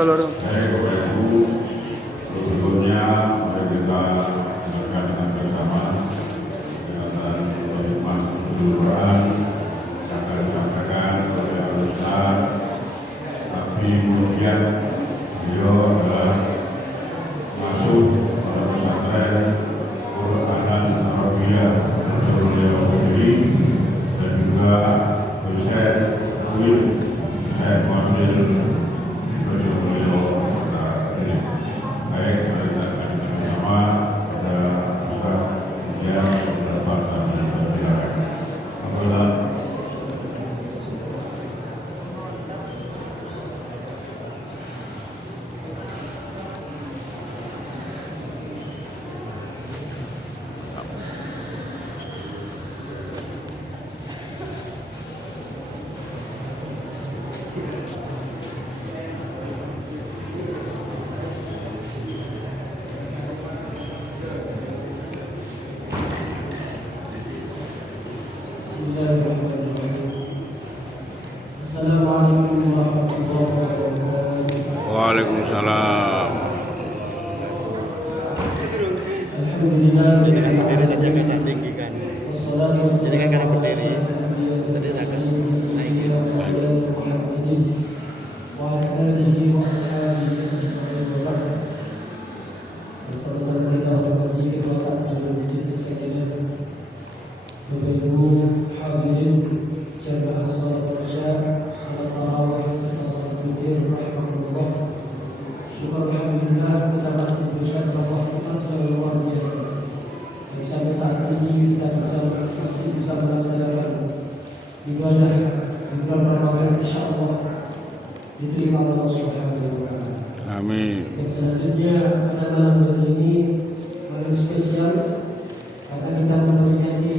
Loro. Sebelumnya mari kita dengarkan dengan bersama pernyataan Pak Kelurahan akan disampaikan oleh Al-Ustaz, tapi kemudian beliau adalah masuk pada pesantren Quran Arabiyah Darul Negeri dan juga dosen UIN Syekh Muhammad Assalamualaikum warahmatullahi wabarakatuh. Waalaikumsalam. Alhamdulillah. Jadi kan berdiri. Tadi saya akan naikin. Bersama-sama kita hormati ketua takmir Masjid Istiqlal, Bapak Ibu hadirin jamaah salat Isya, salat tarawih serta salat witir rahimakumullah. Syukur alhamdulillah kita masih diberikan Allah yang luar biasa. Dan sampai saat ini kita masih bisa melaksanakan ibadah di bulan Ramadan, insyaallah diterima Allah Subhanahu wa taala. Amin. Dan selanjutnya pada malam hari ini malam spesial karena kita memperingati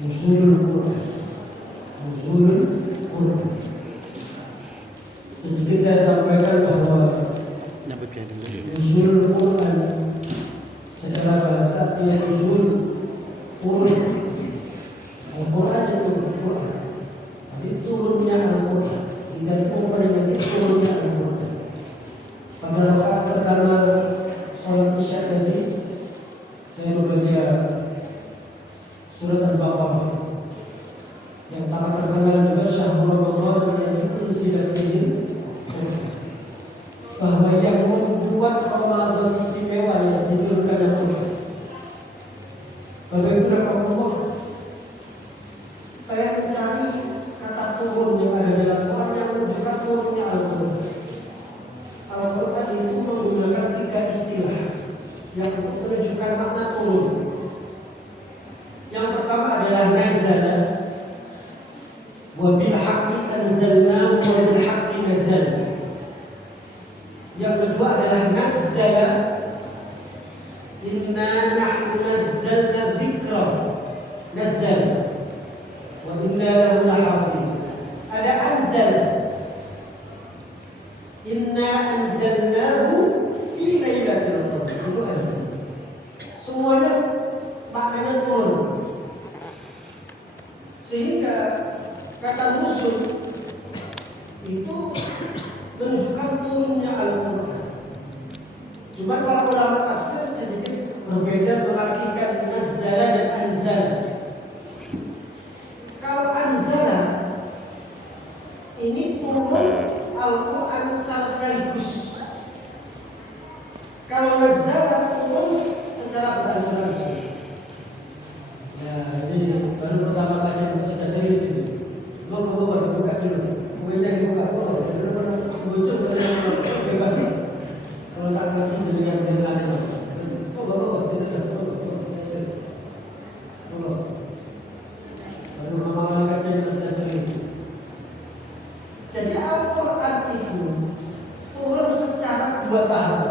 Nuzulul Quran. Sedikit saya sampaikan bahwa Nuzulul Quran secara bahasa dia nuzul turun. Al-Quran itu Quran. Jadi turunnya Al-Quran. Tidak memperingati turunnya Al-Quran. Pada rakaat pertama salat Isya tadi saya membaca surat Al-Baqarah yang sangat terkenal juga, Syahrul Ramadan yang unzila fihi, bahwa yang membuat Ramadan istimewa yang diturunkan Al-Quran. Bapak Ibu rahimahullah, saya mencari kata turun yang ada dalam Quran yang menunjukkan turunnya Al-Quran. Al-Quran itu menggunakan 3 istilah yang menunjukkan makna turun. Yang pertama adalah nazala, wa bil haqqi anzalnahu wa bil haqqi nazal. Yang kedua adalah nazzala, inna nahnu nazzalna dzikra, nazzal wa inna lahu lahafidh. Ada anzal, inna anzalnahu fi lailatul qadr. Itu anzal. Semuanya maknanya turun. Sehingga kata nuzul itu menunjukkan turunnya Al-Quran. Cuma para ulama tafsir sedikit berbeda mengartikan nazzala dan anzala. Kalau anzala ini turun Al-Quran secara sekaligus. Kalau nazzala turun secara beransur-ansur. Ya, ini baru pertama kali sudah serius ini. Baru dibuka dulu. Kemudian dibuka dulu. Muncul bebas. Kalau tak ngaji jadi yang benar itu. Baru tidak saya baru amalan kajian sudah serius. Jadi Al-Quran itu turun secara 2 tahap.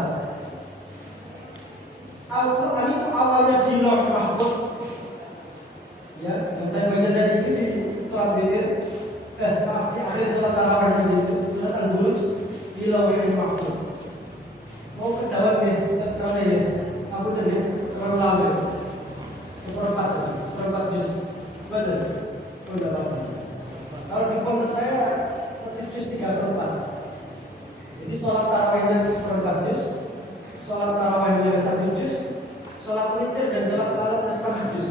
Al-Quran itu awalnya di Lauh Mahfuz. Ya, dan saya baca tadi itu di surat witir, di akhir surat tarawih itu. Surat al-buruj di lauhil mahfuz. Mau ketahuan deh, sekarang ya, apa tuh ya? Terlalu lama, seperempat juz, betul? Udah apa? Kalau di pondok saya 1 juz 3/4. Jadi sholat tarawihnya seperempat juz, sholat tarawihnya 1 juz, sholat witir dan sholat malam setengah juz.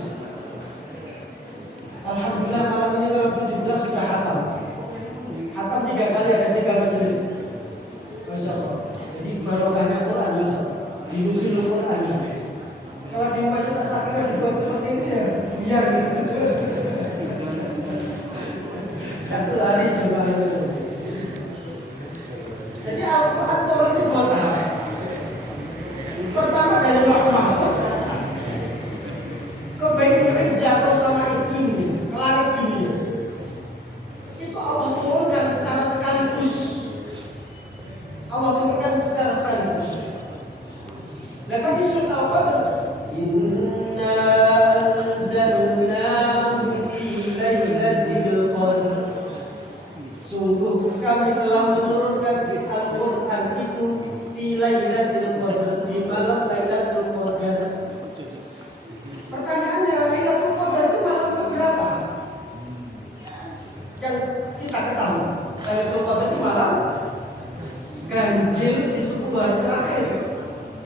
Alhamdulillah malam ini malam 17 sudah hatam. Hatam 3 kali, ada 3 majelis. Masya Allah. Jadi barokahnya Quran bisa diusul Quran. Kalau di masjid Asakira dibuat seperti itu ya, biar satu hari jemaah itu. Jadi Al-Quran turun itu 2 tahap. Pertama dari Lauh Mahfuz ke Baitul Izzah atau Sama'id Dunia, ke langit dunia. Itu Allah turunkan secara sekaligus. Allah turunkan secara sekaligus. Dan tadi surat Al-Qadr, Inna anzalnahu fi lailatul qadr. Sungguh kami telah menurunkan Al-Quran itu fi lailatul qadr, di malam Lailatul Qadar. Pertanyaannya, Lailatul Qadar itu malam keberapa? Yang kita ketahui, Lailatul Qadar itu malam ganjil di 10 hari terakhir.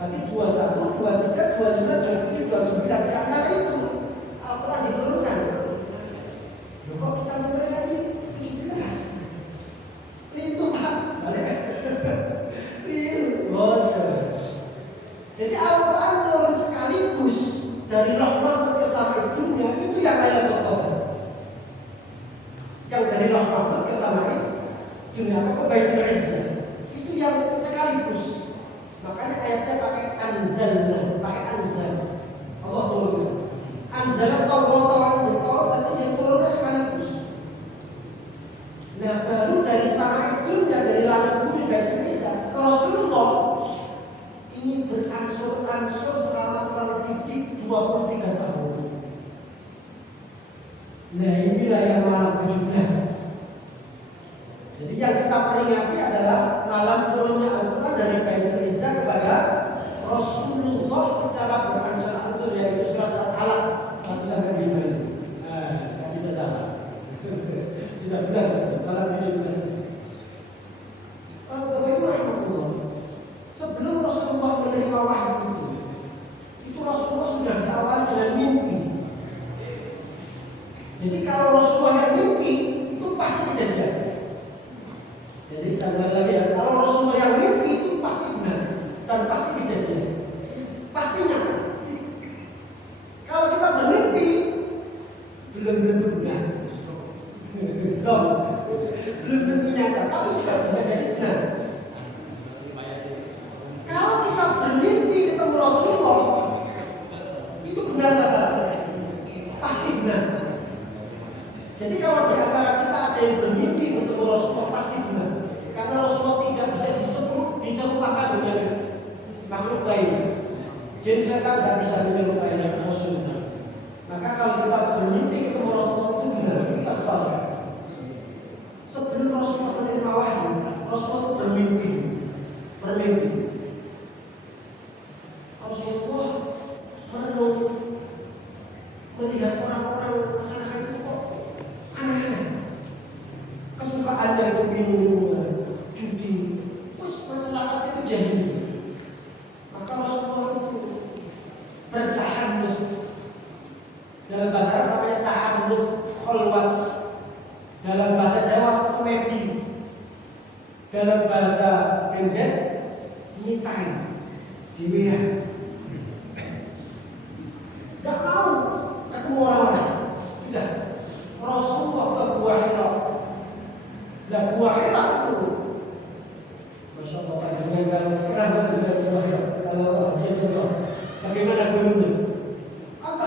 Berarti 21, 23, 25, 27, 29. Di antara itu Al-Quran diturunkan. Loh, kok kita memperlihatkan 17? Itu Pak, jadi Al-Quran turun sekaligus dari Lauh Mahfuz ke Sama'id Dunia, itu yang Lailatul Qadar. Yang dari Lauh Mahfuz ke Sama'id Dunia atau ke Baitul Izzah, itu yang sekaligus. Makanya ayatnya pakai anzalna, pakai anzal. Allah turunkan. Anzal Taurat tapi yang turunnya sekaligus. Nah, baru dari Sama'id Dunia, dari langit bumi Baitul Izzah ke Rasulullah, ini beransur-ansur selama kurang lebih 23 tahun. Nah, inilah yang malam 17. Jadi yang kita peringati adalah malam turunnya Al-Quran dari Baitul Izzah kepada Rasulullah secara beransur-ansur, yaitu surat Al-Alaq 1-5. Nah, kasih bersama. Sudah benar, malam 17. Bapak Ibu rahmatullah, sebelum Rasulullah menerima wahyu itu Rasulullah sudah diawali dengan mimpi. Jadi kalau Rasulullah yang mimpi, itu pasti kejadian. Jadi saya lagi ya, kalau Rasulullah yang mimpi itu pasti benar dan pasti kejadian, pasti nyata. Kalau kita bermimpi, belum tentu benar. Belum tentu nyata, tapi juga bisa jadi benar. Kalau kita bermimpi ketemu Rasulullah, itu benar masalahnya, pasti benar. Jadi kalau di antara kita ada yang bermimpi ketemu Rasulullah, pasti benar. Karena Rasulullah tidak bisa diserupakan dengan makhluk lain. Jadi setan tidak bisa menyerupai Rasulullah. Maka kalau kita bermimpi ketemu Rasulullah, itu benar, kita salah. Sebelum Rasulullah menerima wahyu, Rasulullah bermimpi. Rasulullah merenung, melihat orang-orang masyarakat itu kok aneh-aneh. Kesukaannya itu minum, judi, terus masyarakatnya itu jahil. Maka Rasulullah itu bertahanus. Dalam bahasa Arab namanya tahanus, kholwat. Dalam bahasa Jawa semedi, dalam bahasa Gen Z nyitain, diwian. Gak mau ketemu orang-orang. Sudah Rasulullah ke Gua Hira. Dan Gua Hira itu, Masya Allah, dengan kalau pernah ke Gua Hira, kalau Rasulullah, bagaimana gunungnya? Kan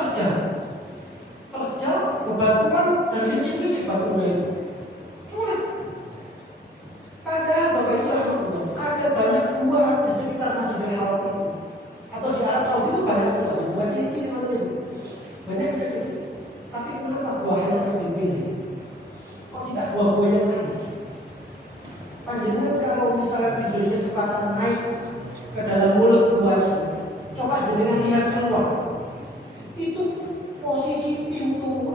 terjal bebatuan dan licin-licin batunya itu. Sulit. Padahal Bapak Ibu ada banyak gua di sekitar Masjidil Haram itu. Atau di Arab Saudi itu banyak gua cilik-cilik itu. Banyak cilik. Tapi kenapa Gua Hira yang dipilih? Kok tidak gua-gua yang lain? Panjenengan kalau misalnya diberi kesempatan naik ke dalam mulut gua, coba jenengan lihat keluar. Itu posisi pintu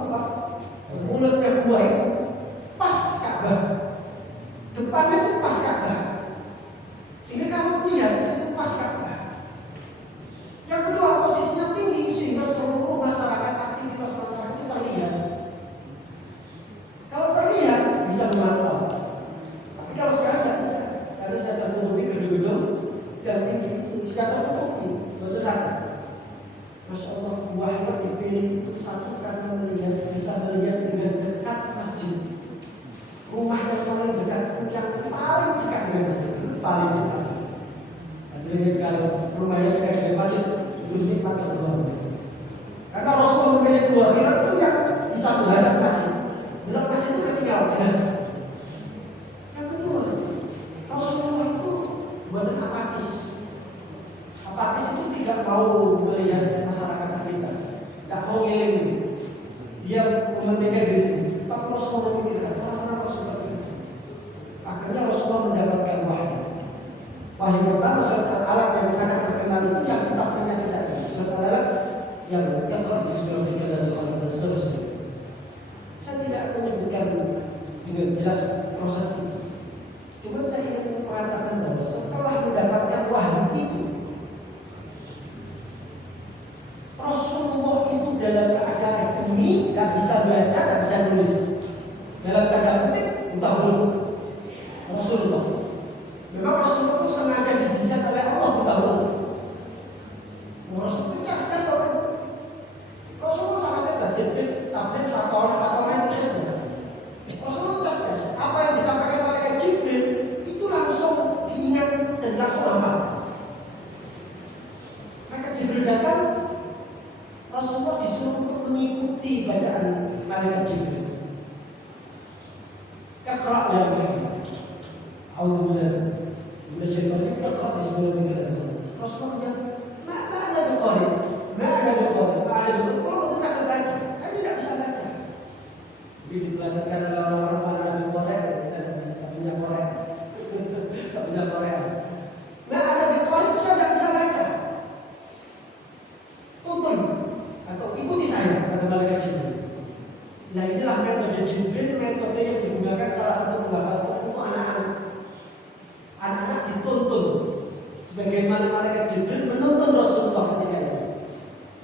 mulut ke gua itu pas Ka'bah. Depannya itu pas Ka'bah. Sehingga kalau lihat itu pas Ka'bah. Yang kedua, posisinya tinggi sehingga seluruh masyarakat, aktivitas masyarakat itu terlihat. Kalau terlihat bisa memantau. Tapi kalau sekarang tidak bisa, karena sudah tertutupi gedung-gedung yang tinggi itu sudah tertutupi. Betul saja. Masya Allah, wahyu dipilih itu satu karena bisa melihat dengan dekat masjid. Rumah yang paling dekat, yang paling dekat dengan masjid itu paling dekat. Jadi kalau rumahnya dekat dengan masjid, itu nikmat yang luar biasa. Karena Rasulullah memilih dua hal itu yang bisa menghadap masjid. Dalam masjid itu ketinggalan jelas. Yang kedua, Rasulullah itu buatan apatis. Apatis itu tidak mau melihat masyarakat sekitar, tidak mau ngiling. Dia mementingkan diri sendiri. Tapi Rasulullah memikirkan orang-orang seperti itu. Akhirnya Rasulullah mendapatkan wahyu. Wahyu pertama surat Al-Alaq yang sangat terkenal itu yang kita punya di sana. Surat Al-Alaq yang Iqra bismi rabbikal ladzi khalaq dan seterusnya. Saya tidak menyebutkan dengan jelas proses itu. Cuma saya ingin mengatakan bahwa setelah mendapatkan wahyu itu, Rasulullah itu dalam keadaan ini tidak bisa baca, tidak bisa tulis. Dalam tanda kutip, entah huruf Rasulullah. Memang Rasulullah itu sengaja didesain oleh Allah buta huruf. Rasulullah itu cerdas Bapak Ibu. Rasulullah sangat cerdas. Jadi tablet, fatolah itu cerdas. Rasulullah cerdas. Apa yang disampaikan oleh Jibril itu langsung diingat dan langsung hafal. Maka Jibril datang, Rasulullah disuruh untuk mengikuti bacaan malaikat Jibril. Iqra ya Muhammad. A'udzubillahi minasyaitonir rajim. Iqra bismi rabbikal ladzi khalaq. Rasulullah menjawab, "Ma ada biqari. Ma ada biqari. Ma ada biqari." Kalau betul saya baca, saya tidak bisa baca. Jadi dipelajarkan oleh orang-orang mana di Korea, saya tidak punya Korea. Tidak punya Korea. Ma ada biqari itu saya tidak bisa baca. Tuntun atau ikuti saya, kata malaikat Jibril. Nah inilah metode Jibril, metode yang digunakan salah satu penghafal Quran untuk anak-anak. Anak-anak dituntun sebagaimana malaikat Jibril menuntun Rasulullah ketika itu.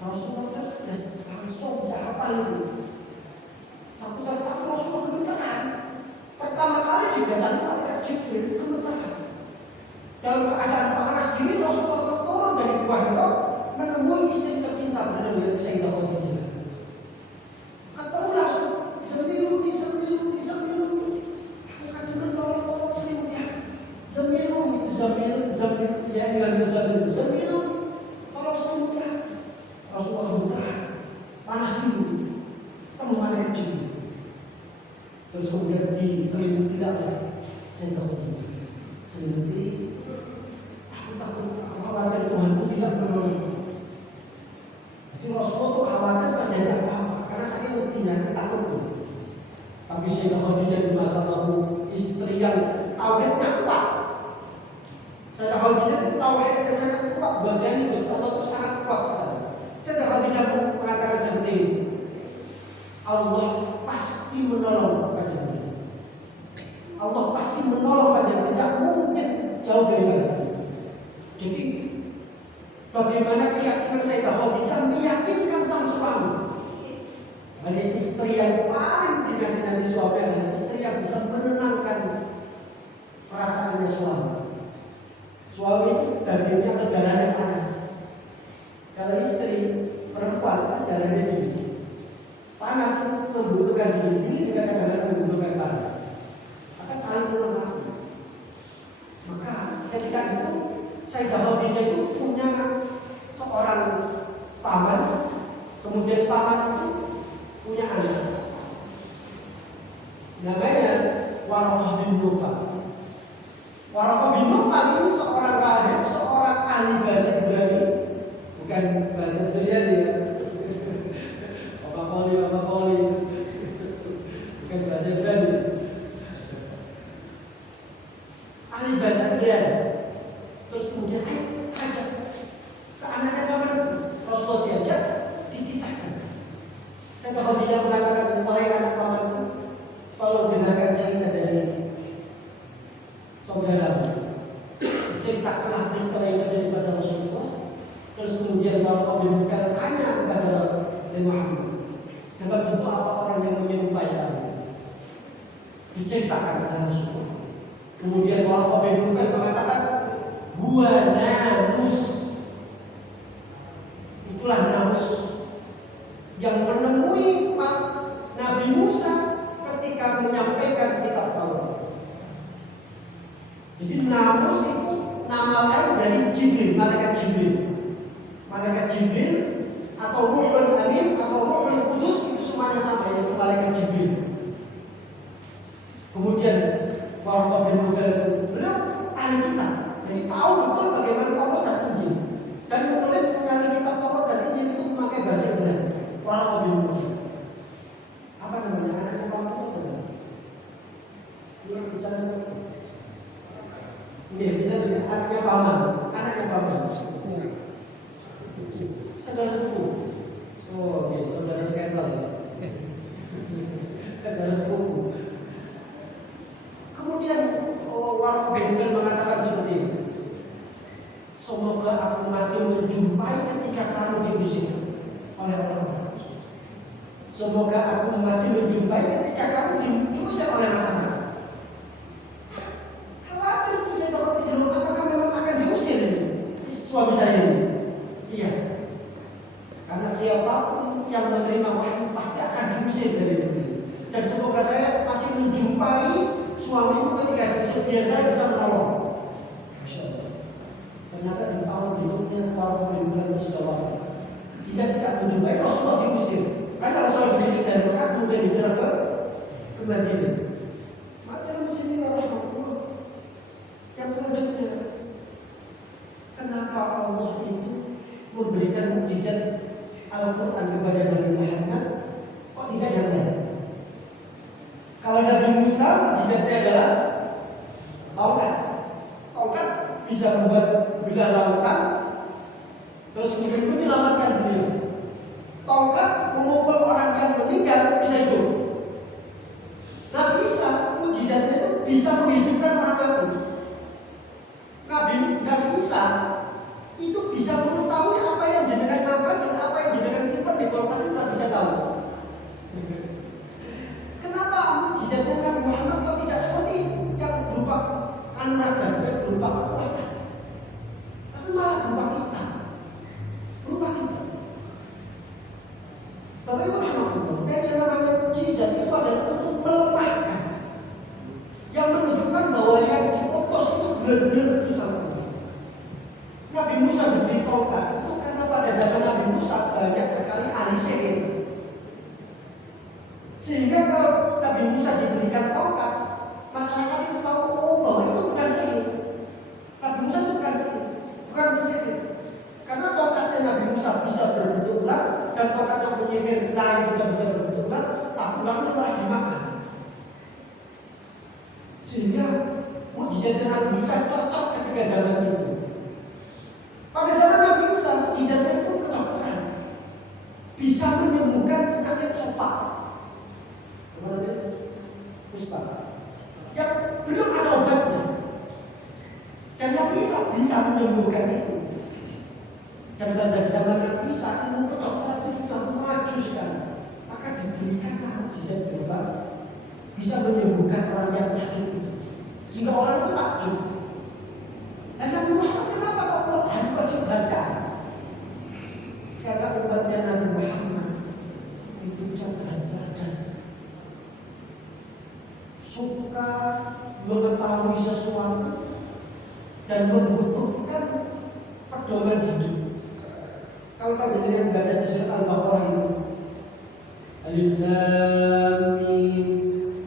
Rasulullah cerdas, langsung bisa hafal itu. Satu-satu tapi Rasulullah gemeteran. Pertama kali didatangi malaikat Jibril itu gemeteran. Dalam keadaan panas dingin Rasulullah turun dari Gua Hira menemui istri tercinta beliau yang Sayyidah Khadijah. Ketemu langsung, Zamilu. Akan tolong selimutnya. Zamilu, ya dengan Zamilu, tolong selimutnya. Rasulullah gemeteran, panas dulu, ketemu malaikat Jibril. Terus kemudian diselimuti lagi. Sayyidah Khadijah, selimuti. Aku takut, aku khawatir Tuhanku tidak menolongku. Jadi Rasulullah itu khawatir terjadi apa-apa karena saya lebihnya, saya takut. Tapi Sayyidah Khadijah di masa lalu istri yang tauhidnya kuat. Sayyidah Khadijah itu tauhidnya sangat kuat, wajahnya Allah itu sangat kuat sekali. Sayyidah Khadijah mengatakan seperti ini, Allah pasti menolong kajian. Allah pasti menolong kajian, tidak mungkin jauh dari kita. Jadi bagaimana keyakinan Sayyidah Khadijah meyakinkan sang suami? Ada istri yang paling dinanti suami adalah istri yang bisa menenangkan perasaannya suami. Suami itu dagingnya atau darahnya panas. Kalau istri perempuan darahnya dingin. Panas itu membutuhkan dingin, dingin juga kadang-kadang membutuhkan panas. Maka saling melengkapi. Maka ketika itu Sayyidah Khadijah itu punya seorang paman, kemudian paman itu punya anak. Namanya Waraqah bin Nawfal. Waraqah bin Nawfal ini seorang rahib, seorang ahli bahasa Ibrani, bukan bahasa Syriani ya. Apa koli, bukan bahasa Ibrani. ahli bahasa Ibrani. Terus kemudian ajak ke anaknya paman Rasulullah diajak dikisahkan. Sampai Khadijah mengatakan, wahai anak pamanku, kalau dengarkan cerita dari saudara, ceritakanlah peristiwa yang terjadi pada Rasulullah. Terus kemudian kalau bin Mughirah tanya kepada Nabi Muhammad, dalam bentuk apa orang yang menyerupai kamu? Diceritakan kepada Rasulullah. Kemudian kalau bin Mughirah mengatakan, huwa namus. Itulah namus yang menemui Nabi Musa ketika menyampaikan kitab Taurat. Jadi namus itu nama lain dari Jibril, malaikat Jibril. Malaikat Jibril atau Ruhul Amin atau Ruhul Kudus itu semuanya sama, yaitu malaikat Jibril. Kemudian Warqa bin Nufail itu beliau ahli kitab, jadi tahu betul bagaimana Taurat dan Injil. Dan menulis mengenai kitab Taurat dan Injil itu memakai bahasa Ibrani. Warqa bin Nufail. Apa namanya? Anaknya paman itu apa? Dia bisa bisa juga anaknya paman, saudara sepupu. Oh, oke, saudara skandal ya. Saudara sepupu. Kemudian Warqa bin Nufail mengatakan seperti ini. Semoga aku masih menjumpai ketika kamu diusir oleh orang-orang. Semoga aku masih menjumpai ketika kamu diusir oleh masyarakat. Apakah memang akan diusir suami saya ini? Iya. Karena siapapun yang menerima wahyu pasti akan diusir dari negeri. Dan semoga saya masih menjumpai suamimu ketika diusir, biar saya bisa menolong. Masya Allah. Ternyata di tahun berikutnya Warqa bin Nufail sudah wafat. Jika tidak menjumpai Rasulullah diusir. Karena Rasulullah diusir dari Mekah kemudian dicerahkan ke Madinah. Masyaallah muslimin rahmatullah. Yang selanjutnya, kenapa Allah itu memberikan mukjizat Al-Quran kepada Nabi Muhammad, kok tidak yang lain? Kalau Nabi Musa, mukjizatnya adalah tongkat. Tongkat bisa membuat belah lautan, terus kemudian menyelamatkan beliau. Tongkat memukul orang yang meninggal bisa hidup. Nabi Isa, mukjizatnya itu bisa menghidupkan orang mati. Nabi Isa itu bisa mengetahui apa yang jenengan makan dan apa yang jenengan simpan di kulkas itu tidak bisa tahu. Kenapa mukjizatnya Nabi Muhammad kok tidak seperti yang berupa kanuragan dan berupa kekuatan, tapi malah berupa kita, Bapak Ibu rahmatullah, yang namanya mukjizat itu adalah untuk melemahkan, yang menunjukkan bahwa yang diutus itu benar-benar utusan Allah. Nabi Musa diberi tongkat itu karena pada zaman Nabi Musa banyak sekali ahli sihir. Sehingga kalau Nabi Musa diberikan tongkat, masyarakat itu tahu bahwa itu bukan sihir. Nabi Musa itu bukan sihir. Karena tongkatnya Nabi Musa bisa berbentuk ular dan tongkat yang penyihir lain juga bisa berbentuk ular, tapi ulangnya malah dimakan. Sehingga mukjizatnya Nabi Musa cocok ketika zaman itu. Pada zaman Nabi Isa, mukjizatnya itu kedokteran, bisa menyembuhkan penyakit sopak. Puspa. Yang belum ada obatnya. Dan Nabi Isa bisa menyembuhkan itu. Dan pada zaman Nabi Isa, ilmu kedokteran itu sudah maju sekali. Maka diberikan mukjizat berupa bisa menyembuhkan orang yang sakit itu. Sehingga orang itu takjub. Dan Nabi Muhammad kenapa kok Quran kok dibaca? Karena umatnya Nabi Muhammad itu cerdas, suka mengetahui sesuatu dan membutuhkan pedoman hidup. Kalau kalian baca di surat Al-Baqarah itu, Alif Lam Mim,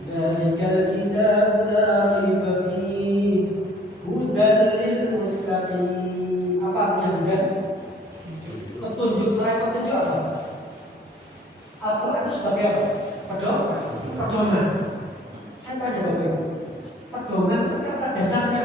Dzalikal Kitabu la raiba fihi, hudan lil muttaqin. Apa artinya hudan? Petunjuk. Selain petunjuk apa? Al-Quran itu sebagai apa? Pedoman. Saya tanya Bapak, pedoman itu kata dasarnya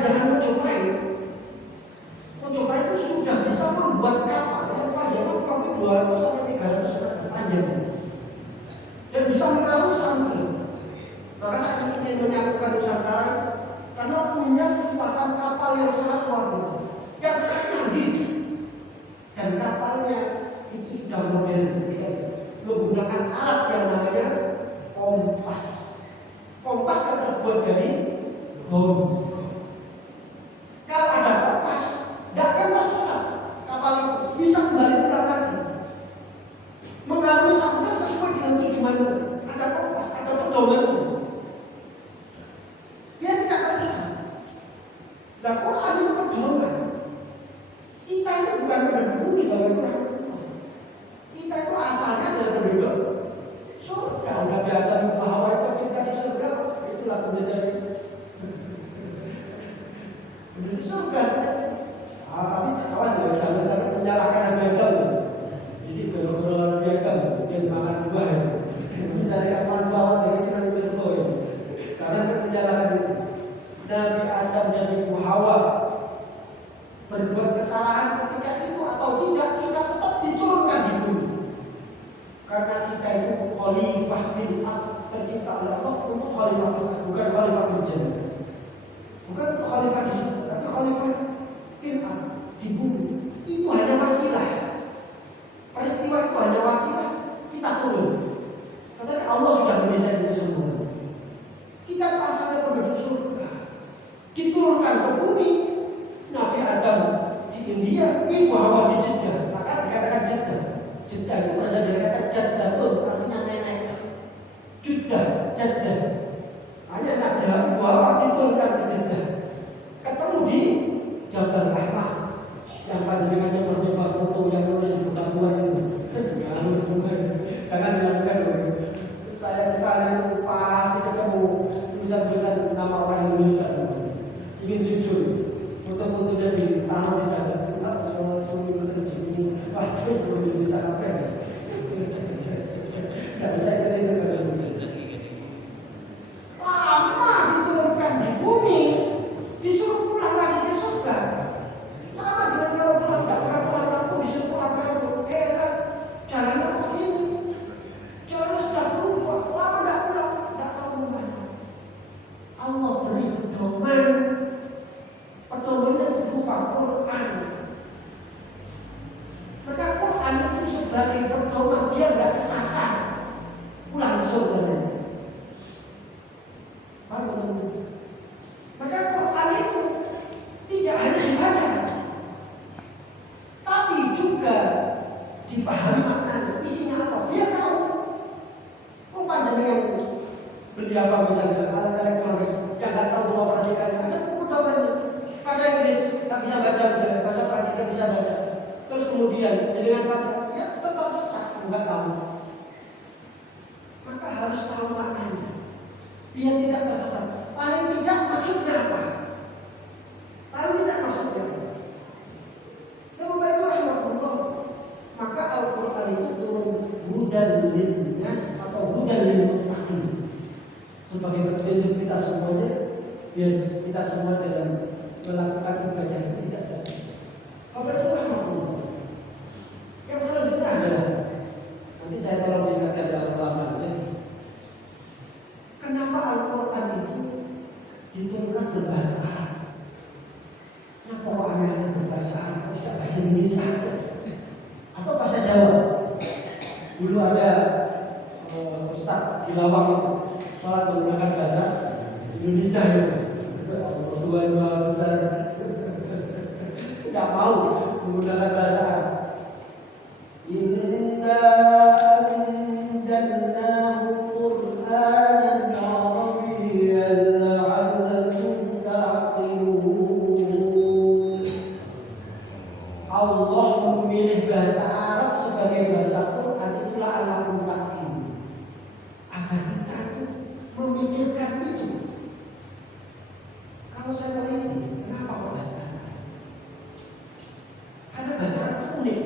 zaman Majapahit itu sudah bisa membuat kapal yang panjangnya kurang lebih 200 sampai 300 meter panjang dan bisa menaruh samudra. Maka saya ingin menyatukan Nusantara karena punya kekuatan kapal yang sangat luar biasa, yang sangat canggih, dan kapalnya itu sudah modern ketika itu menggunakan alat yang namanya kompas. Kompas kan terbuat dari gom. Kalau ada kompas, tidak akan tersesat. Kapal itu bisa kembali pulang lagi, mengarungi samudra sesuai dengan tujuannya. Ada kompas, ada pedomannya. Dia tidak tersesat. Nah, Quran itu pedoman. Kita ini bukan penduduk bumi bahwa Quran. Kita itu asalnya adalah penduduk surga. Udah diatur bahwa kita di surga, itulah tulisannya. Penduduk surga. Tapi awas jangan menyalahkan Nabi Adam. Jadi kalau Nabi Adam mungkin makan buah ya. Bisa makan buah dari kita di surga ya. Karena kan menyalahkan itu. Nabi Adam dan Ibu Hawa berbuat kesalahan ketika itu atau tidak, kita tetap diturunkan di bumi. Karena kita itu khalifah fil ardh, tercipta oleh Allah untuk khalifah fil ardh, bukan khalifah fil jannah. Bukan untuk khalifah di surga, tapi khalifah fil ardh, di bumi. Itu hanya wasilah. Peristiwa itu hanya wasilah kita turun. Tetapi Allah sudah mendesain itu semua. Kita asalnya penduduk surga, diturunkan ke bumi. Nabi Adam di India, Ibu Hawa di Jeddah. Maka dikatakan Jeddah. Jeddah itu berasal dari kata Jaddatun, artinya nenek. Jeddah, Jeddah. Hanya Nabi Ibu Hawa diturunkan ke Jeddah. Ketemu di Jabal Rahmah. Yang panjenengannya nyoba foto yang nulis di buku itu. Jangan dilakukan dulu. Saya misalnya pasti ketemu tulisan-tulisan nama orang Indonesia semuanya. Ingin jujur, foto-fotonya ditaruh di sana. Kalau suami terjadi, waduh Indonesia apa ya? Tidak bisa kita itu pada bumi. Lama diturunkan di bumi, disuruh pulang lagi ke surga. Sama dengan kalau pulang tak pernah pulang kampung, disuruh pulang kampung. Jalannya begini. Jalannya sudah berubah. Lama tidak pulang, tidak tahu mana. Allah beri pedoman. Pedomannya berupa Quran. Maka Quran itu sebagai pedoman, dia tidak kesasar. Pulang surga. Maka Quran itu tidak hanya dibaca, tapi juga dipahami maknanya, isinya apa. Dia tahu. Kok panjenengan beli apa misalnya, alat elektronik yang nggak tahu mengoperasikannya, ada pedomannya. Bahasa Inggris tak bisa baca, misalnya bahasa Prancis tak bisa baca. Terus kemudian dengan baca, ya tetap sesat, nggak tahu. Maka harus tahu maknanya, biar tidak tersesat. Paling tidak maksudnya apa? Paling tidak maksudnya apa? Maka Al-Quran itu turun hudan linnas atau hudan lil muttaqin, sebagai petunjuk kita semuanya, biar kita semua dalam melakukan ibadah itu tidak tersesat. Al-Quran yang selanjutnya adalah, nanti saya tolong diingatkan dalam kelamannya, kenapa Al-Quran itu diturunkan berbahasa Arab? Kenapa kok aneh-aneh berbahasa Arab? Tidak bahasa Indonesia saja atau bahasa Jawa? Dulu ada Ustaz di Lawang itu sholat menggunakan bahasa Indonesia ya. Allah Tuhan Maha Besar. Tidak mau menggunakan bahasa Arab. Inna anzalnahu Qur'anan Arabiyyan la'allakum ta'qilun. Allah memilih bahasa Arab sebagai bahasa Quran, itulah la'allakum ta'qilun, agar kita itu memikirkan itu. Kalau saya tanya ini, kenapa kok bahasa Arab? Karena bahasa Arab itu unik.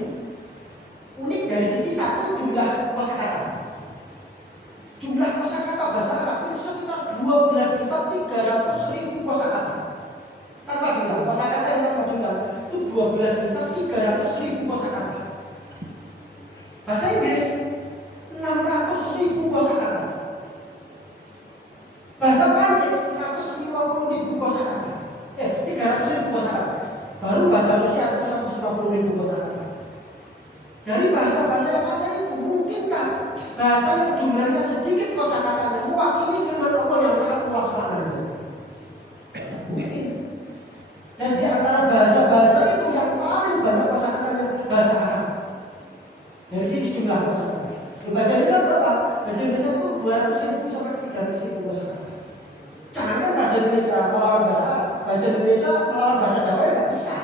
Indonesia melawan bahasa Indonesia melawan bahasa Jawa nggak bisa.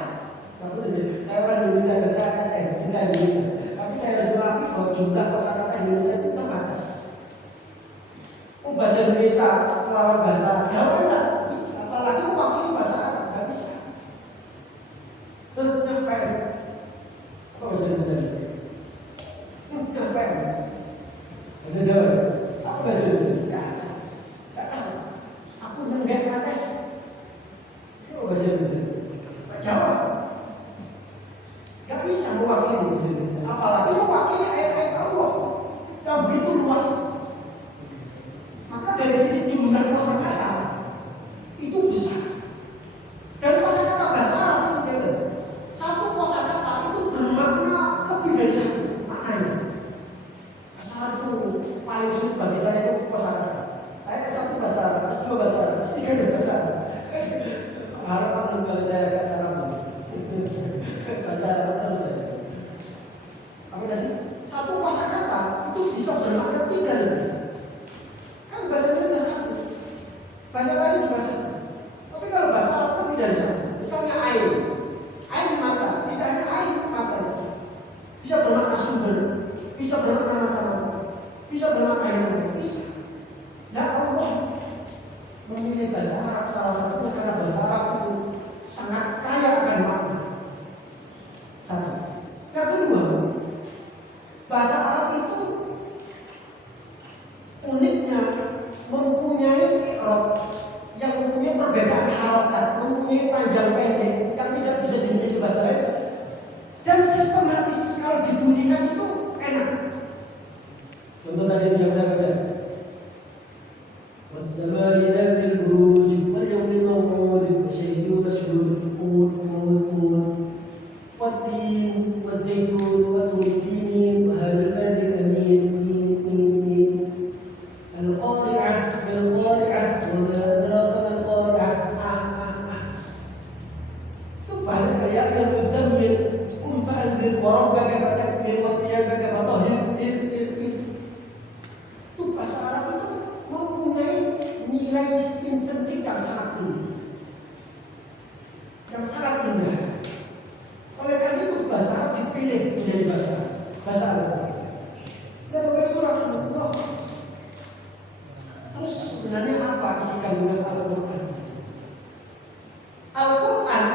Saya orang Indonesia dan saya SN juga Indonesia. Tapi saya harus mengakui bahwa jumlah kosakata Indonesia itu terbatas. Bahasa Indonesia melawan bahasa Jawa nggak bisa. Apalagi mewakili bahasa Arab nggak bisa. Nyampe. Apa bahasa Indonesia? Nyampe. Bahasa Jawa. Apa bahasa Indonesia? Nggak ada. Nggak tahu. Aku nenggak ke atas. Itu bahasa Indonesia. Pak Jawa. Nggak bisa mewakili bahasa Indonesia. Apalagi mewakili ayat-ayat Allah yang begitu luas. Maka dari sisi jumlah kosakata itu besar. Dan kosakata bahasa Arab itu gitu. Satu kosakata itu bermakna lebih dari satu maknanya. Bahasa Arab itu paling sulit bagi saya itu kosakata. Saya S1 bahasa Arab, S2 bahasa Arab, S3 bahasa Arab. Harapan kalau saya agak salah bahasa Arab terus saya. Apa tadi? Satu kosakata itu bisa bermakna 3. Kan bahasa Indonesia satu, bahasa lain juga satu. Tapi kalau bahasa Arab lebih dari satu. Misalnya air mata, tidak hanya air mata, bisa bermakna sumber, bisa bermakna mata-mata, bisa bermakna yang bisa. Dan Allah memilih bahasa Arab salah satunya karena bahasa Arab itu sangat kaya akan makna. Satu. Yang kedua, bahasa Arab itu uniknya mempunyai i'rab yang mempunyai perbedaan harokat, mempunyai panjang pendek yang tidak bisa dimiliki bahasa lain, dan sistematis kalau dibunyikan itu enak. Contoh tadi yang saya baca, was-samaa'i dzatil buruj wal yawmil maw'ud wa syahidin wa mashhud wat-tin waz-zaytun wa turi sinin wa hadzal baladi amin. القارعة بالقارعة وما أدراك ما القارعة. Itu banyak ayat yang muzammil qum fa'anzir wa rabbaka fakabbir wa thiyabaka fatahhir. Itu bahasa Arab itu mempunyai nilai instinktif yang sangat tinggi, yang sangat indah. Oleh karena itu bahasa Arab dipilih menjadi bahasa Arab. Dan Bapak Ibu Rasulullah, terus sebenarnya apa isi kandungan Al-Quran? Al-Quran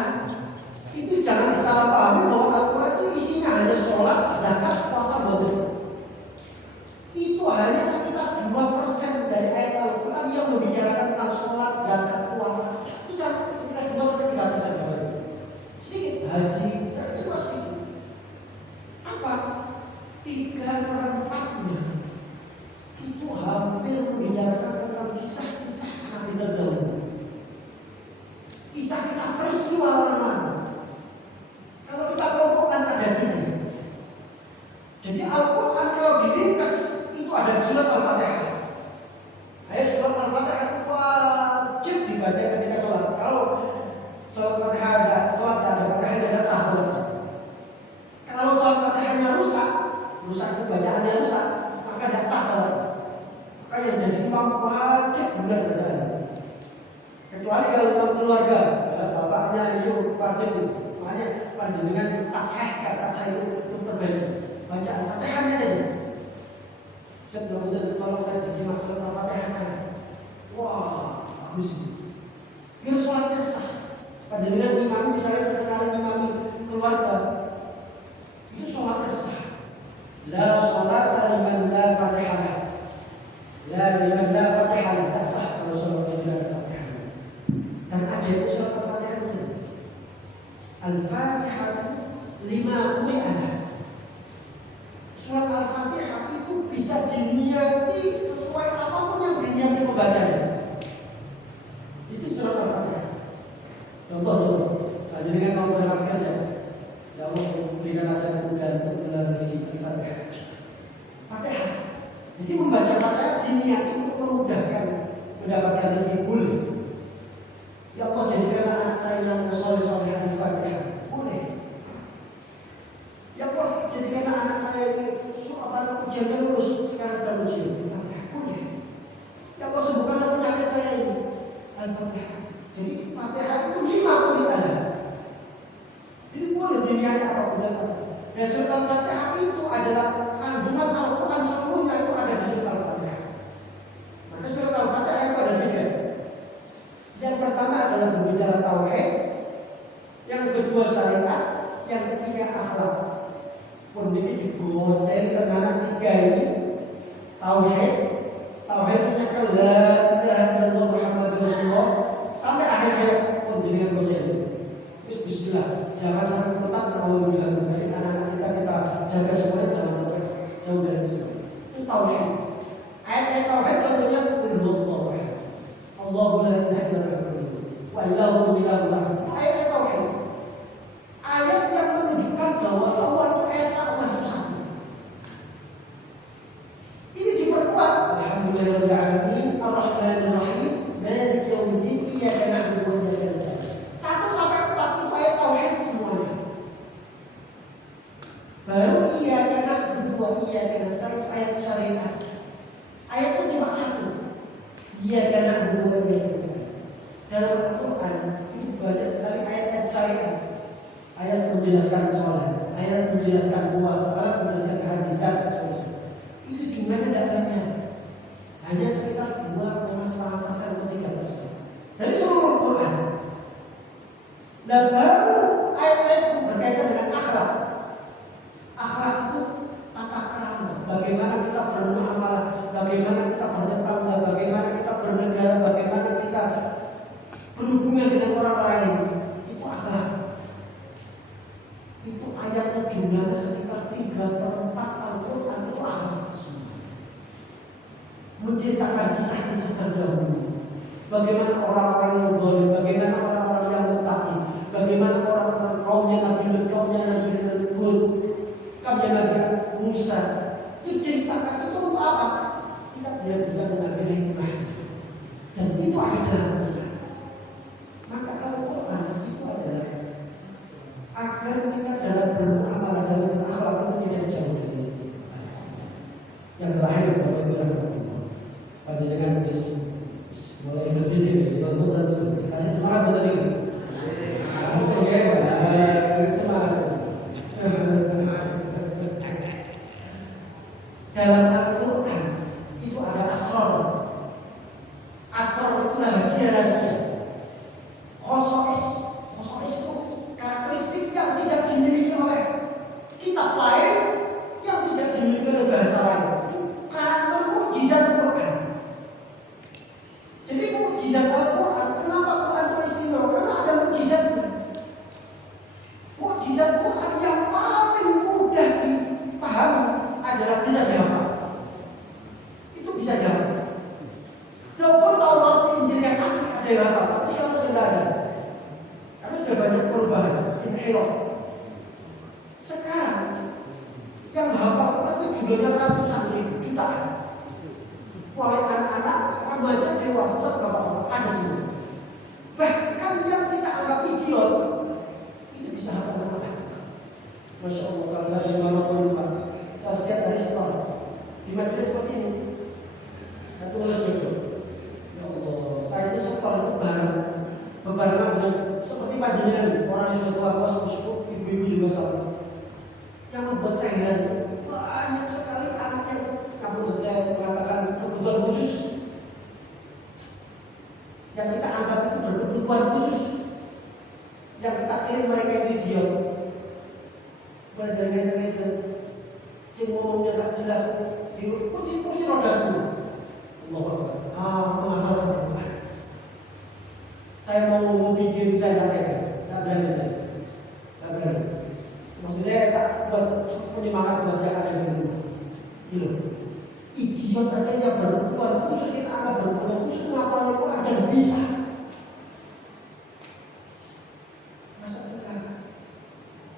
itu jangan disalahpahami bahwa Al-Quran itu isinya hanya sholat, zakat, puasa, bodor. Itu hanya sekitar 2% dari ayat Al-Quran yang membicarakan tentang sholat, zakat, puasa. Itu sekitar 2-3%. Sedikit haji, zakat itu sedikit. Apa? 3/4-nya itu hampir membicarakan tentang kisah-kisah Nabi terdahulu, kisah-kisah peristiwa orang. Kalau kita kelompokkan ada 3. Jadi Al-Quran kalau diringkas itu ada di surat Al-Fatihah. Ayat surat Al-Fatihah itu wajib dibaca ketika sholat. Kalau sholat Fatihah ada, sholat ada Fatihah tidak sah sholat. Kalau sholat Fatihahnya rusak itu bacaannya rusak, maka tidak sah sholat. Maka yang jadi imam wajib benar bacaan. Kecuali kalau imam keluarga, bapaknya itu wajib. Makanya panjenengan tasahih itu terbaik. Bacaan Fatihahnya saja. Sebenarnya tolong saya disimak surat Al-Fatihah saya. Wah, bagus. Biar sholatnya sah. Panjenengan imam misalnya sesekali imami keluarga, itu sholatnya sah. La sholata liman la fatihah. La liman la fatihah, tak sah kalau sholatnya tidak ada fatihah. Dan ajaib surat Al-Fatihah itu. Al-Fatihah 5 qira'ah. Surat Al-Fatihah itu bisa diniati sesuai apapun yang diniati pembacanya. Itu surat Al-Fatihah. Contoh, jadi kan kalau berangkat kerja, ya Allah berikan saya kemudahan untuk belajar rezeki Al-Fatihah. Fatihah. Jadi membaca Fatihah diniati untuk memudahkan mendapatkan rezeki boleh. Ya Allah jadikan anak saya yang soleh-soleh Al-Fatihah. Boleh. Ya Allah jadikan anak saya ini ujiannya lulus sekarang sedang ujian. Al-Fatihah. Boleh. Ya Allah sembuhkanlah penyakit saya ini. Al-Fatihah. Al-Fatihah. Jadi Fatihah itu 5 qira'ah. Jadi boleh dilihat apa ucapan. Ya surat Al-Fatihah itu adalah kandungan Al-Quran seluruhnya itu ada di surat Al-Fatihah. Maka surat Al-Fatihah itu ada 3. Yang pertama adalah berbicara tauhid, yang kedua syariat, yang ketiga akhlak. Pun ini digoceng tenanan 3 ini. Tauhid itu la ilaha illallah Muhammadur Rasulullah sampai akhir ayat pun dengan goceng. Bismillah, jangan sampai kotak kalau bilang dari anak-anak kita jaga semuanya, jangan jauh dari Islam. Itu tauhid. Ayat-ayat tauhid contohnya Allahu la ilaha illallah wa ilahu illallah. Ayat tauhid. Ayat yang menunjukkan bahwa Allah itu esa, Allah itu satu. Ini diperkuat. Alhamdulillahirabbil alamin, arrahmanir rahim, maliki yaumiddin, iyyaka na'budu wa iyyaka nasta'in. 1 sampai 4 itu ayat tauhid semuanya. Baru iyyaka na'budu wa iyyaka nasta'in ayat syariat. Ayatnya cuma 1. Iyyaka na'budu wa iyyaka nasta'in. Dalam Al-Quran itu banyak sekali ayat-ayat syariat. Ayat menjelaskan sholat, ayat menjelaskan puasa, ayat menjelaskan hadis, zakat, sholat. Itu jumlahnya tidak banyak. Hanya sekitar 2,5% atau 3% dari seluruh Quran. Dan baru ayat-ayat itu berkaitan dengan akhlak. Akhlak itu tata krama, bagaimana kita bermuamalah, bagaimana kita bertetangga, bagaimana kita bernegara, bagaimana kita berhubungan dengan orang lain. Itu akhlak. Itu ayatnya jumlahnya sekitar 3/4 Al-Quran itu akhlak semua. Menceritakan kisah-kisah terdahulu. Bagaimana orang-orang yang zalim, bagaimana orang-orang yang muttaqin, bagaimana orang-orang kaumnya Nabi Lut, kaumnya Nabi Hud, kaumnya Nabi Musa. Itu ceritakan itu untuk apa? Kita biar bisa mengambil hikmahnya. Dan itu ada dalam Al-Quran. Maka Al-Quran itu adalah agar kita dalam bermuamalah, dalam berakhlak itu tidak jauh dari itu. Yang terakhir pada dengan mulai berdiri sebelum kasih semangat buat ini. Asik ya, semangat. Dalam Al-Quran itu ada asrar. Asrar itu rahasia-rahasia. Khosois itu karakteristik yang tidak dimiliki oleh kitab lain, yang tidak dimiliki oleh bahasa lain. Itu karakter mukjizat Quran. Jadi mukjizat Al-Quran, kenapa Quran itu istimewa? Karena ada mukjizatnya. Mukjizat Quran yang paling mudah dipahami adalah bisa dihafal. Itu bisa dihafal. Sebelum Taurat Injil yang asli ada yang hafal, tapi sekarang sudah ada. Karena sudah banyak perubahan, inhiraf. Sekarang yang hafal Quran itu jumlahnya ratusan ribu, jutaan. Mulai anak-anak, remaja, dewasa, sebab ada semua. Bahkan yang kita anggap idiot itu bisa hafal Quran. Masya Allah, kalau saya di mana-mana Pak, saya setiap hari sekolah di majelis seperti ini, saya tulis dulu. Ya Allah, saya itu sekolah itu bebarengan dengan seperti panjenengan, orang yang sudah tua sepuh, ibu-ibu juga sama. Yang membuat saya heran, banyak sekali anak yang saya mengatakan kebutuhan khusus, yang kita anggap itu berkebutuhan khusus, yang kita kirim mereka itu idiot. Berdengeng-dengeng, si ngomongnya tak jelas, di kursi roda semua. Allah Akbar. Saya mau ngomong video itu saya tak berani saya. Tak berani. Maksudnya tak buat penyemangat buat yang ada di rumah. Gitu. Idiot aja yang berkebutuhan khusus, kita anggap berkebutuhan khusus, ngapalnya Quran dan bisa. Masa kita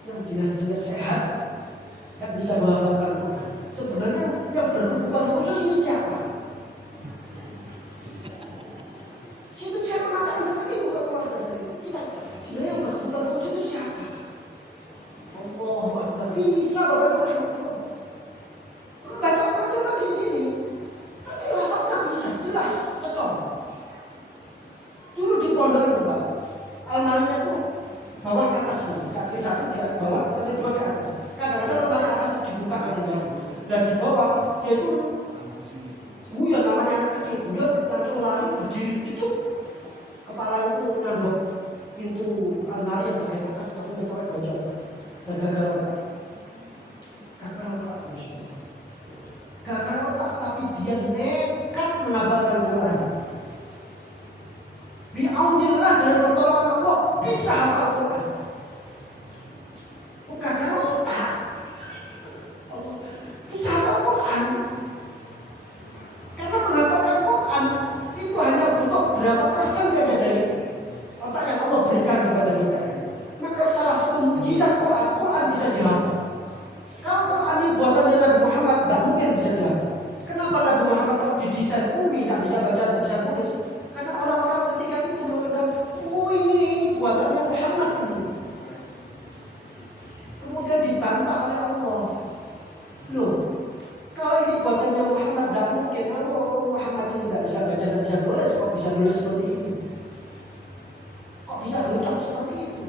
yang jelas-jelas sehat yang bisa menghafalkan Quran. Sebenarnya yang berkebutuhan khusus ini siapa? Situ saya mengatakan seperti itu ke keluarga saya. Kita sebenarnya yang berkebutuhan khusus itu siapa? Allah bisa Bapak. Baca Quran itu begini, tapi lafaznya bisa jelas, betul. dan gagal otak. Gagal otak, Masya Allah. Gagal otak tapi dia nekat menghafalkan Quran. Bi'aunillah dan pertolongan Allah bisa hafal Quran. Gagal otak. Bisa hafal Quran. Karena menghafalkan Quran itu hanya butuh berapa persen saja dari otak yang Allah berikan kepada kita. Maka salah satu mukjizat Quran bisa dihafal. Kalau Quran ini buatan Nabi Muhammad, tidak mungkin bisa dihafal. Kenapa Nabi Muhammad kalau didesain umi tidak bisa baca, tidak bisa tulis? Karena orang-orang ketika itu menganggap, oh ini buatannya Muhammad ini. Kemudian dibantah oleh Allah. Loh, kalau ini buatannya Muhammad tidak mungkin. Kalau Muhammad ini tidak bisa baca, tidak bisa tulis, kok bisa nulis seperti ini? Kok bisa berucap seperti itu?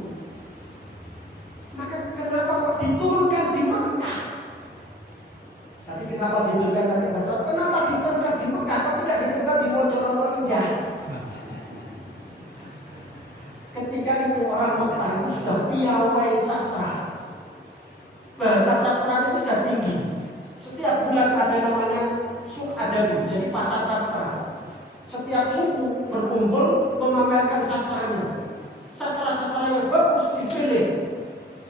Maka kenapa kok diturunkan di Mekah? Tapi kenapa diturunkan pakai bahasa? Kenapa diturunkan di Mekah? Kok tidak diturunkan di Mojokerto Indah? Ketika itu orang Mekah itu sudah piawai sastra. Bahasa sastra itu sudah tinggi. Setiap bulan ada namanya suku adabi, jadi pasar sastra. Setiap suku berkumpul memamerkan sastranya. Sastra-sastra yang bagus dipilih,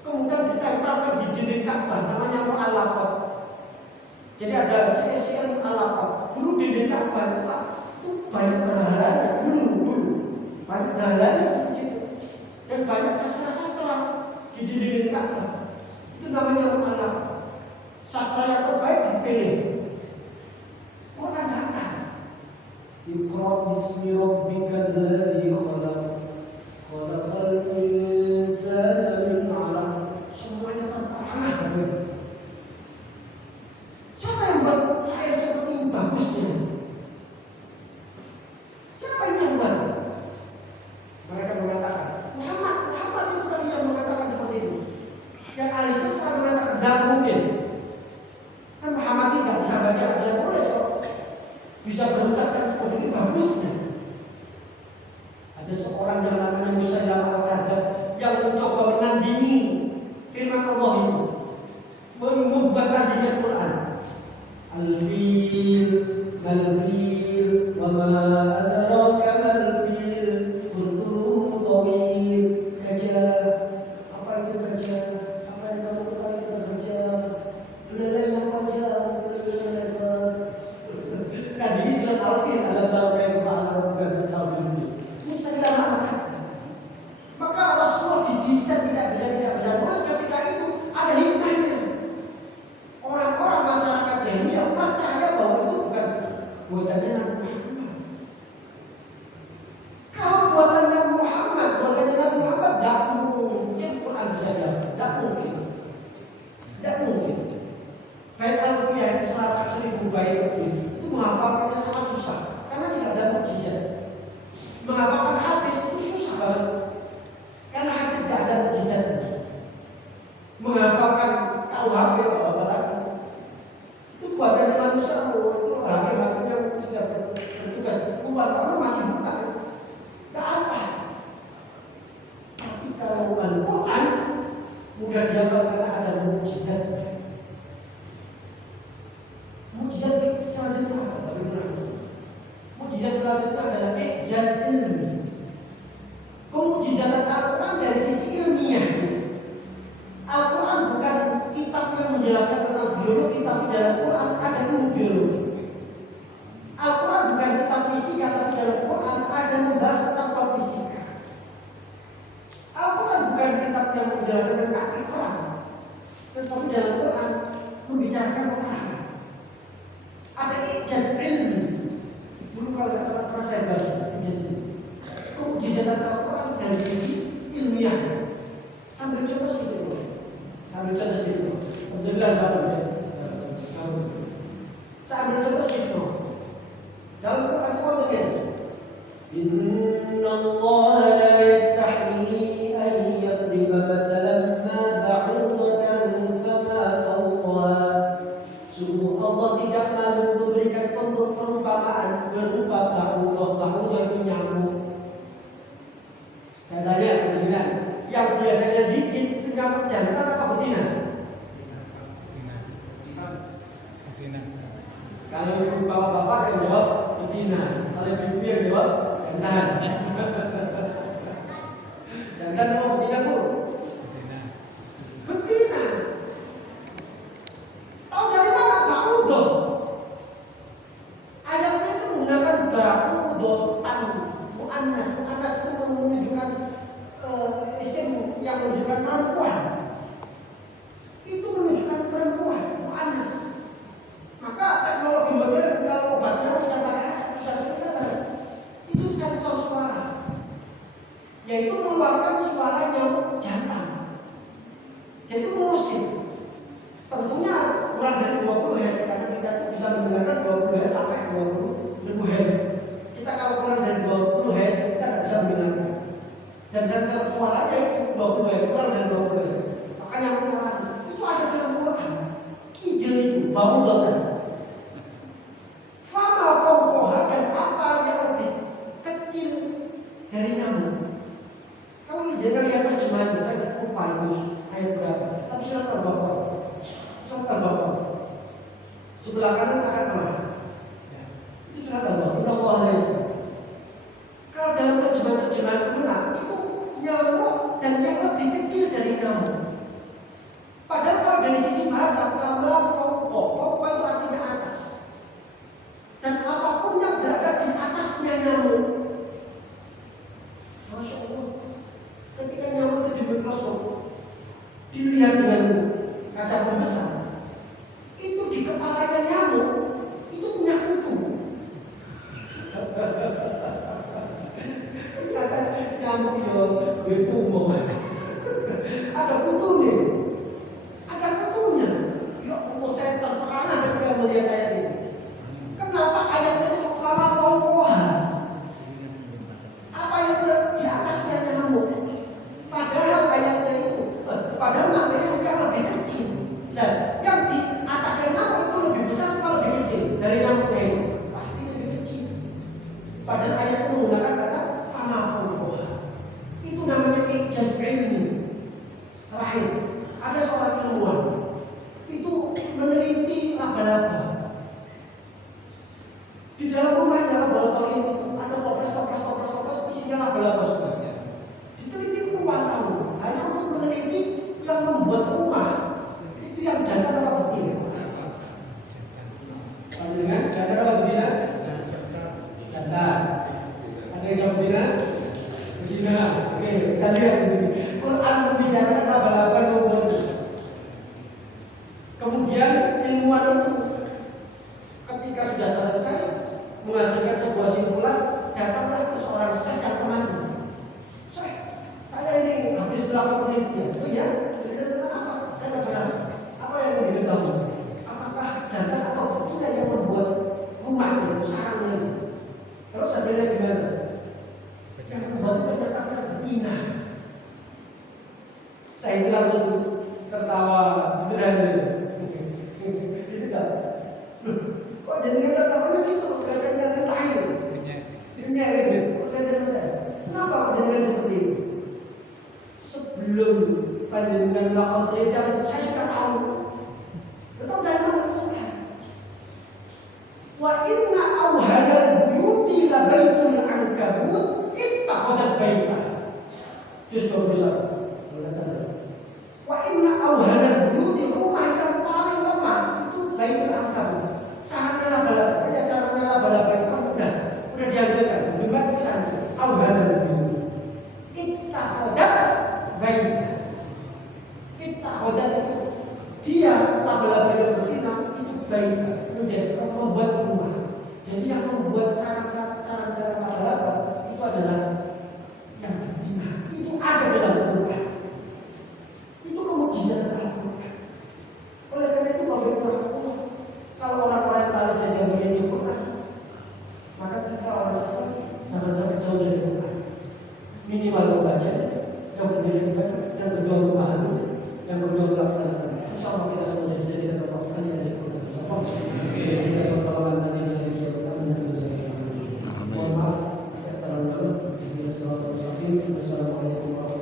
kemudian ditempelkan di dinding Ka'bah, namanya mu'allaqat. Jadi ada sekian mu'allaqat. Dulu dinding Ka'bah itu banyak berhalanya dulu banyak berhalanya dan banyak sastra-sastra di dinding Ka'bah. Itu namanya mu'allaqat. Sastra yang terbaik dipilih. Quran datang. Iqra bismi rabbikal ladzi khalaq. Khalaqal insana min 'alaq. Semuanya terperangah. Siapa yang buat syair seperti ini bagusnya? Siapa yang buat? Mereka mengatakan Muhammad itu tadi yang mengatakan seperti itu. Yang ahli sastra mengatakan tidak mungkin. Kan Muhammad tidak bisa baca, dia boleh kok. Bisa berucapkan seperti itu bagusnya. Ada seorang yang namanya Musailamah al-Kadzdzab yang mencoba menandingi firman Allah itu, membuat tandingan Quran. Al-fil, mal-fil, wa ma adraka mal-fil, khurtumun tawil. Gajah, apa itu gajah? Apa yang kamu ketahui tentang gajah? Belalai yang panjang, belalai yang lebar. Nah, ini surat Al-Fil, alam tara kaifa fa'ala rabbuka bi ashabil fil. Ini segala macam. Maka Rasulullah didesain tidak bisa tulis ketika itu ada hikmahnya. Orang-orang masyarakat jahiliyah percaya bahwa itu bukan buatannya Nabi Muhammad. Kalau buatannya Muhammad, tidak mungkin Quran bisa dihafal, tidak mungkin. Tidak mungkin. Bait Alfiyah itu 100.000 bait itu menghafalkannya sangat susah karena tidak ada mukjizat. Menghafalkan hadis itu susah banget karena hadis tidak ada mukjizatnya. Menghafalkan KUHP apalagi itu buatan manusia. Itu hakim-hakimnya sudah bertugas. Umat orang masih buka, tidak apa. Tapi kalau Al-Quran mudah dihafal karena ada mukjizatnya. Mukjizat selanjutnya apa? Mukjizat selanjutnya adalah ijaz ilmi. Kemukjizatan Al-Quran dari sisi ilmiah. Al-Quran bukan kitab yang menjelaskan tentang biologi, tapi dalam Quran ada ilmu biologi. Al-Quran bukan kitab fisika, tapi dalam Quran ada membahas tentang fisika. Al-Quran bukan kitab yang menjelaskan tentang perang, tetapi dalam Quran membicarakan perang. Ada ijaz ilmi. Dulu kalau tidak salah pernah saya baca ijaz ilmi. Kemukjizatan Al-Quran dari sisi ilmiah. Sambil contoh sedikit. Jelas banget. Saya ambil contoh sedikit. Dalam Quran itu begini. Inna Allah la yastahi an yadriba mathalan ma ba'udatan fama fawqaha. Sungguh Allah tidak malu memberikan perumpamaan berupa ba'udah itu nyamuk. Saya tanya, yang biasanya gigit nyamuk jantan apa betina? Kalau ibu bapak-bapak yang jawab betina, kalau ibu yang jawab jantan. Jantan apa betina bu? Betina. Tahu dari mana ba'udhah? Ayatnya itu menggunakan ba'udhatan mu'annas. Mu'annas itu menunjukkan isim yang menunjukkan perempuan. Itu menunjukkan perempuan, mu'annas. Maka teknologi modern kalau obatnya yang pakai kita itu sensor suara, yaitu mengeluarkan suara nyamuk jantan. Jadi musik. Tentunya kurang dari 20 Hz karena kita bisa mendengarkan 20 Hz sampai 20.000 Hz. Kita kalau kurang dari 20 Hz kita tidak bisa mendengarkan. Dan sensor suaranya itu 20 Hz, kurang dari 20 Hz. Makanya mengalami itu ada dalam Quran. Kijil itu bau dotan. Fama fawqaha, dan apa yang lebih kecil dari nyamuk. Kalau jangan lihat terjemahan, saya lupa itu ayat berapa. Tapi surat Al-Baqarah. Surat Al-Baqarah. Sebelah kanan agak tengah. Itu surat Al-Baqarah. Inna Allah laysa. Kalau dalam terjemahan kemenang itu nyamuk dan yang lebih kecil dari nyamuk. Padahal kalau dari sisi bahasa, fama fawqa itu artinya atas. Dan apapun yang berada di atasnya nyamuk. Masya Allah. Ketika nyamuk itu di mikroskop, dilihat dengan kaca pembesar, itu di kepalanya nyamuk itu punya kutu. Ternyata nyamuk itu umum. Ada kutu nih, ada kutunya. Ya Allah, saya terperangah ketika melihat ayat ini. Kenapa ayatnya itu sama fawqaha? Apa yang di atasnya nyamuk? Padahal ayatnya itu, padahal maknanya yang lebih kecil. Dan yang di atasnya nyamuk itu lebih besar atau lebih kecil dari nyamuknya itu? Pasti lebih kecil. Padahal ayat itu menggunakan kata fama fawqaha. Itu namanya ijaz ilmi. Terakhir, ada seorang ilmuwan itu meneliti laba-laba. Di dalam rumahnya laboratorium itu ada toples isinya laba-laba sebenarnya. Diteliti puluhan tahun hanya untuk meneliti yang membuat rumah itu yang jantan apa betina? Dengan jantan apa betina? Jantan. Ada yang betina? Betina. Oke, kita lihat begini. Quran membicarakan laba-laba nomor. Kemudian ilmuwan itu ketika sudah selesai menghasilkan sebuah simpulan, datanglah ke seorang syekh yang temannya. Syekh, saya ini habis melakukan penelitian. Oh iya, penelitian tentang apa? Saya tidak pernah. Apa yang ingin diketahui? Apakah jantan atau betina yang membuat rumah itu, sarangnya itu? Terus hasilnya gimana? Yang membuat itu ternyata betina. Saya itu langsung tertawa sederhana. Itu kan? Kok jadi tertawanya gitu? Kelihatannya lahir. Nyek itu. Kenapa kok jadi seperti itu? Sebelum panjenengan melakukan penelitian itu saya sudah tahu. Betul dari mana? Wa inna awhadal buyuti la baitul ankabut ittakhadhat baita. Juz 21. Wa inna awhadal buyuti, rumah yang paling lemah itu baitul ankabut. Sarangnya laba-laba, hanya sarangnya laba-laba itu kan udah dihancurkan. Bukan bisa awhadal buyuti ittakhadhat baita. Ittakhadhat itu dia laba-laba yang betina itu baita, menjadi membuat rumah. Jadi yang membuat sarang-sarang laba-laba itu adalah yang betina. Itu ada dalam Quran. Itu kemujizatan Al-Quran. Oleh karena itu kalau orang orientalis saja menyanyi Quran, maka kita orang Islam sangat-sangat jauh dari Quran. Minimal membaca, yang kedua membaca, yang kedua memahami, yang kedua melaksanakan. Insya Allah kita semuanya dijadikan Al-Quran yang dari Quran. Sama. Kita pertolongan tadi dari kita menjadi. Mohon maaf, kita terlalu. Assalamualaikum warahmatullahi wabarakatuh.